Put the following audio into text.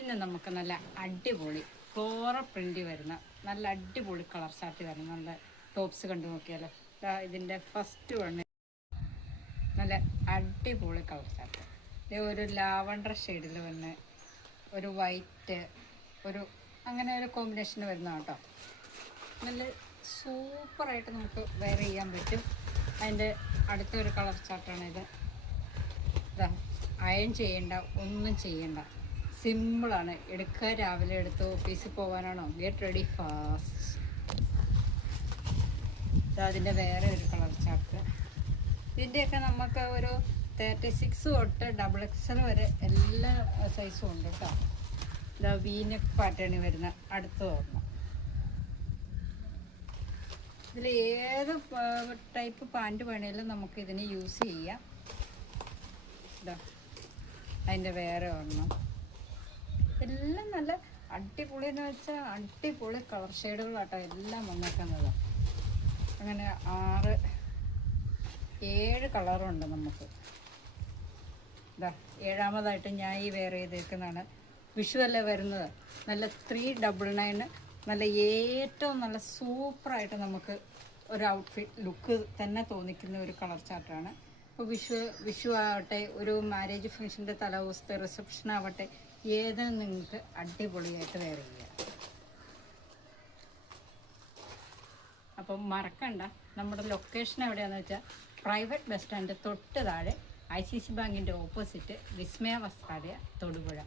ഇന്ന് നമുക്ക് നല്ല അടിപൊളി ഫ്ലോറൽ പ്രിന്റ് വരുന്ന നല്ല അടിപൊളി കളർ ചാർട്ട് വരുന്ന നല്ല ടോപ്സ് കണ്ടു നോക്കിയാലോ. ഇതിൻ്റെ ഫസ്റ്റ് വണ് നല്ല അടിപൊളി കളർ ചാർട്ട്. ഇത് ഒരു ലാവണ്ടർ ഷെയ്ഡിൽ വന്ന് ഒരു വൈറ്റ് ഒരു അങ്ങനെ ഒരു കോമ്പിനേഷൻ വരുന്ന കേട്ടോ. നല്ല സൂപ്പറായിട്ട് നമുക്ക് വെയർ ചെയ്യാൻ പറ്റും. അതിൻ്റെ അടുത്തൊരു കളർ ചാർട്ടാണിത്. ഇതാ, അയൺ ചെയ്യണ്ട, ഒന്നും ചെയ്യണ്ട, സിമ്പിളാണ്. എടുക്കുക, രാവിലെ എടുത്ത് ഓഫീസിൽ പോകാനാണോ, ഗെറ്റ് റെഡി ഫാസ്റ്റ്. അതിൻ്റെ വേറെ ഒരു കളർ ചാർട്ട്. ഇതിൻ്റെയൊക്കെ നമുക്ക് ഒരു 36 തൊട്ട് XXL വരെ എല്ലാ സൈസും ഉണ്ട് കേട്ടോ. ഇതാ വീനെക്ക് പാറ്റേണിൽ വരുന്ന അടുത്ത് ഓർമ്മ. ഇതിൽ ഏത് ടൈപ്പ് പാൻറ് വേണേലും നമുക്ക് ഇതിന് യൂസ് ചെയ്യാം. ഇതാ അതിൻ്റെ വേറെ ഒരെണ്ണം. എല്ലാം നല്ല അടിപൊളി എന്ന് വെച്ചാൽ അടിപൊളി കളർ ഷെയ്ഡുകളാട്ടോ എല്ലാം വന്നേക്കുന്നത്. അങ്ങനെ 6-7 കളറുണ്ട് നമുക്ക്. ഇതാ ഏഴാമതായിട്ട് ഞാൻ ഈ വെയർ ചെയ്തേക്കുന്നതാണ്. വിഷുവല്ലേ വരുന്നത്. നല്ല 399 നല്ല ഏറ്റവും നല്ല സൂപ്പറായിട്ട് നമുക്ക് ഒരു ഔട്ട്ഫിറ്റ് ലുക്ക് തന്നെ തോന്നിക്കുന്ന ഒരു കളർ ചാർട്ടാണ്. ഇപ്പോൾ വിഷു ആവട്ടെ, ഒരു മാരേജ് ഫംഗ്ഷൻ്റെ തലേദിവസത്തെ റിസപ്ഷൻ ആവട്ടെ, ഏതും നിങ്ങൾക്ക് അടിപൊളിയായിട്ട് വെയർ ചെയ്യാം. അപ്പം മറക്കണ്ട, നമ്മുടെ ലൊക്കേഷൻ എവിടെയാണെന്ന് വെച്ചാൽ പ്രൈവറ്റ് ബസ് സ്റ്റാൻഡ് തൊട്ട് താഴെ ICC ബാങ്കിൻ്റെ ഓപ്പോസിറ്റ് വിസ്മയ വസ്ത്രാലയ, തൊടുപുഴ.